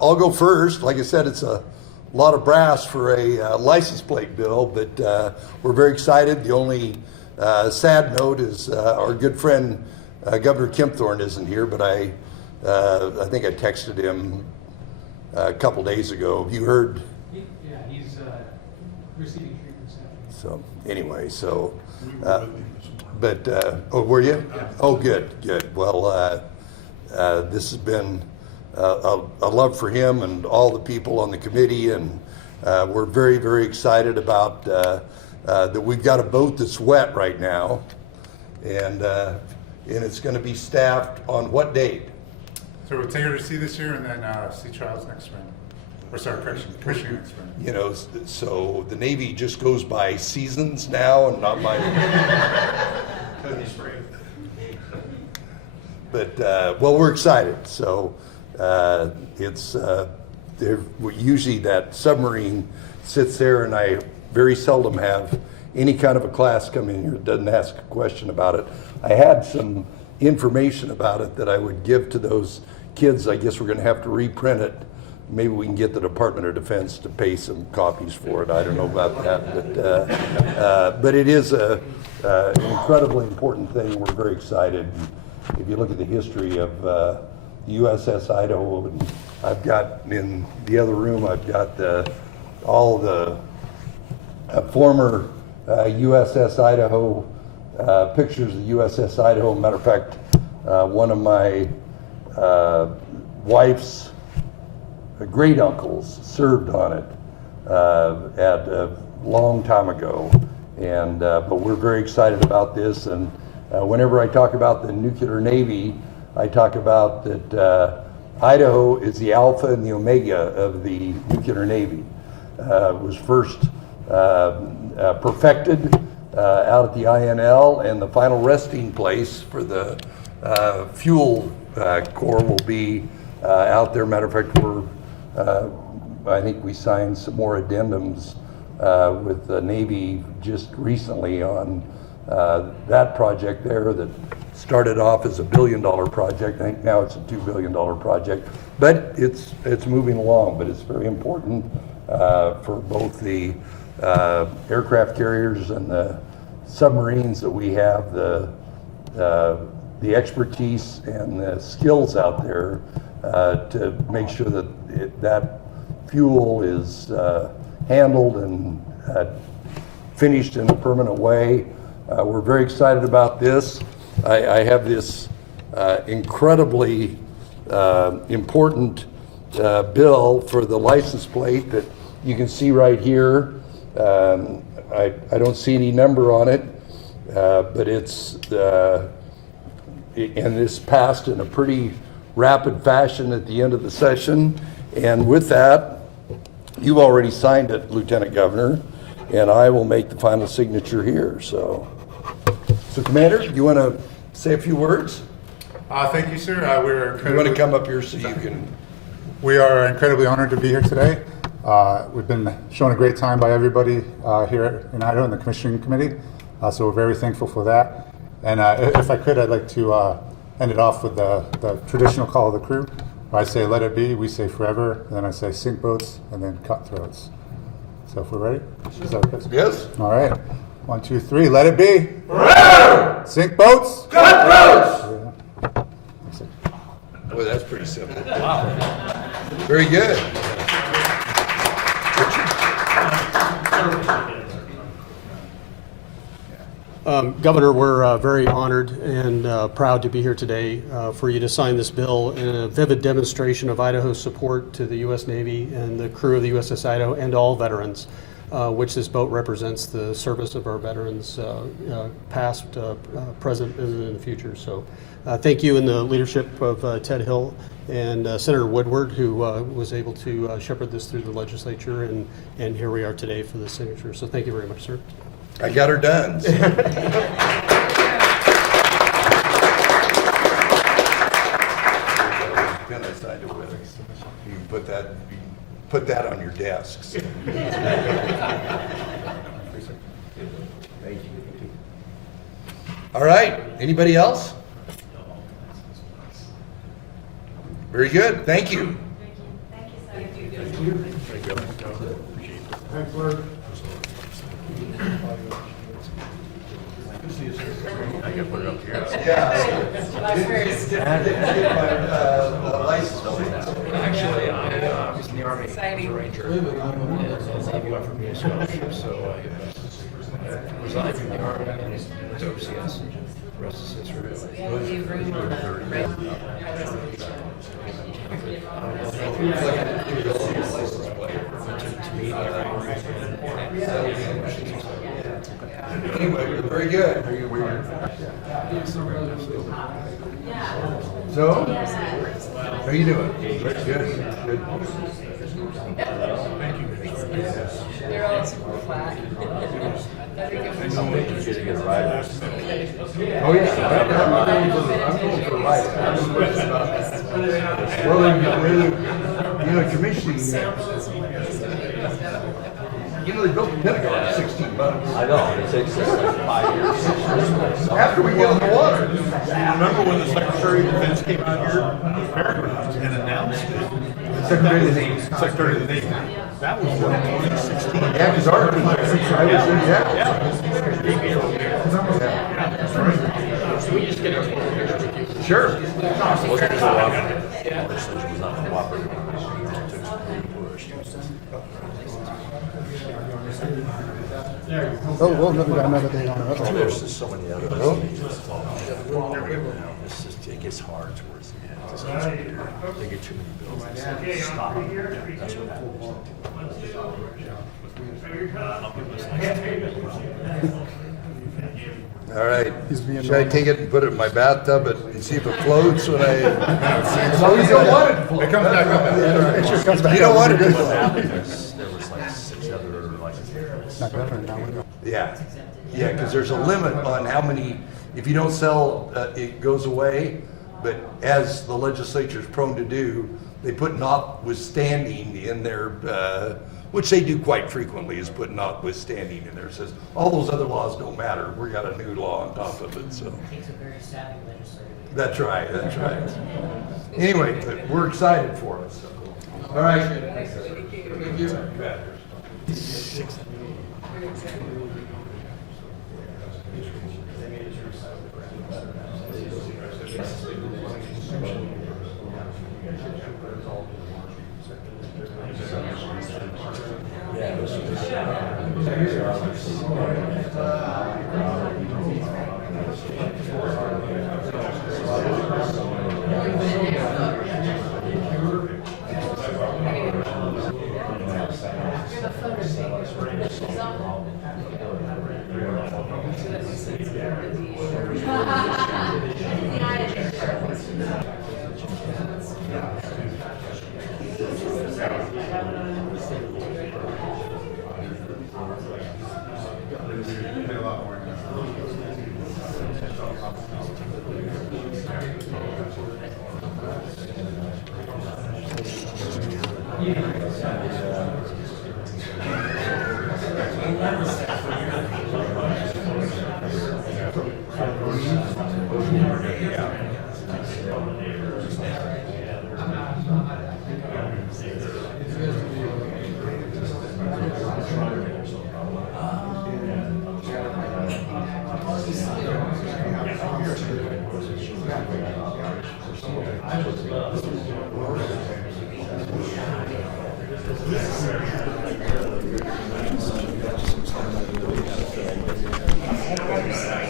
I'll go first. Like I said, it's a lot of brass for a license plate bill, but we're very excited. The only sad note is our good friend Governor Kempthorne isn't here, but I think I texted him a couple days ago. Have you heard? Yeah, he's receiving treatment. So anyway, oh, were you? Oh, good. Well, this has been a love for him and all the people on the committee, and we're very, very excited about that we've got a boat that's wet right now, and it's going to be staffed on what date? So we'll take her to sea this year and then sea trials next spring. Or sorry, commissioning next spring. You know, so the Navy just goes by seasons now and not by spring. But well, we're excited. So it's usually that submarine sits there, and I very seldom have any kind of a class come in here that doesn't ask a question about it. I had some information about it that I would give to those kids. I guess we're going to have to reprint it. Maybe we can get the Department of Defense to pay some copies for it. I don't know about that, but it is an incredibly important thing. We're very excited. If you look at the history of USS Idaho, and I've got in the other room, I've got all the former USS Idaho pictures of USS Idaho. Matter of fact, one of my wife's great uncles served on it at a long time ago, and but we're very excited about this. And whenever I talk about the nuclear Navy, I talk about that Idaho is the alpha and the omega of the nuclear Navy. It was first perfected out at the INL, and the final resting place for the fuel core will be out there. Matter of fact, I think we signed some more addendums with the Navy just recently on that project there that started off as a $1 billion project. I think now it's a $2 billion project, but it's moving along. But it's very important for both the aircraft carriers and the submarines that we have, the expertise and the skills out there to make sure that that fuel is handled and finished in a permanent way. We're very excited about this. I have this incredibly important bill for the license plate that you can see right here. I don't see any number on it, but it's and this passed in a pretty rapid fashion at the end of the session. And with that, you've already signed it, Lieutenant Governor, and I will make the final signature here. So Commander, you want to say a few words? Thank you, sir. You want to come up here so you can... We are incredibly honored to be here today. We've been shown a great time by everybody here in Idaho in the Commissioning Committee, so we're very thankful for that. And if I could, I'd like to end it off with the traditional call of the crew. I say let it be, we say forever, and then I say sink boats, and then cut throats. So if we're ready? Is that okay? Yes. All right. 1, 2, 3, let it be. Forever! Sink boats. Cut throats! Boy, that's pretty simple. Wow. Very good. Governor, we're very honored and proud to be here today for you to sign this bill in a vivid demonstration of Idaho's support to the U.S. Navy and the crew of the USS Idaho and all veterans, which this boat represents the service of our veterans, past, present, and in the future. So thank you and the leadership of Ted Hill and Senator Woodward, who was able to shepherd this through the legislature, and here we are today for the signature. So thank you very much, sir. I got her done. So. Pen I signed it with. You can put that on your desks. Thank you. All right. Anybody else? Very good. Thank you. Actually, I was in the Army as a Ranger, and the Navy offered me a scholarship, so I resigned from the Army and went to OCS. The rest is history. Anyway, very good. So, how you doing? Good. Good. They're all super flat. Oh yeah, I'm going for life. Well, commissioning. They built the Pentagon in 16 months. I know, it takes us like 5 years. After we get in the water. Remember when the Secretary of Defense came out here and announced it? Secretary of the Navy. Secretary of the Navy. That was what, 2016? Yeah, because our, I was So we just get our pictures with you. Sure. Legislature was not cooperating. It took some push. We'll got another day on it. There's just so many other things. It's just, it gets hard towards the end. It just gets weird. They get too many bills. They say, stop. That's what happens. All right. Should I take it and put it in my bathtub and see if it floats when I? As long as you don't want it to float. It comes back up. It sure comes back up. You don't want it to What float. happened is there was like 6 other license plates. Not governor, now we go. Yeah, because there's a limit on how many, if you don't sell, it goes away. But as the legislature is prone to do, they put notwithstanding in there, which they do quite frequently, is put notwithstanding in there. It says, all those other laws don't matter. We got a new law on top of it, so. Takes a very savvy legislator. That's right, that's right. Anyway, but we're excited for it, so. All right. Thank you.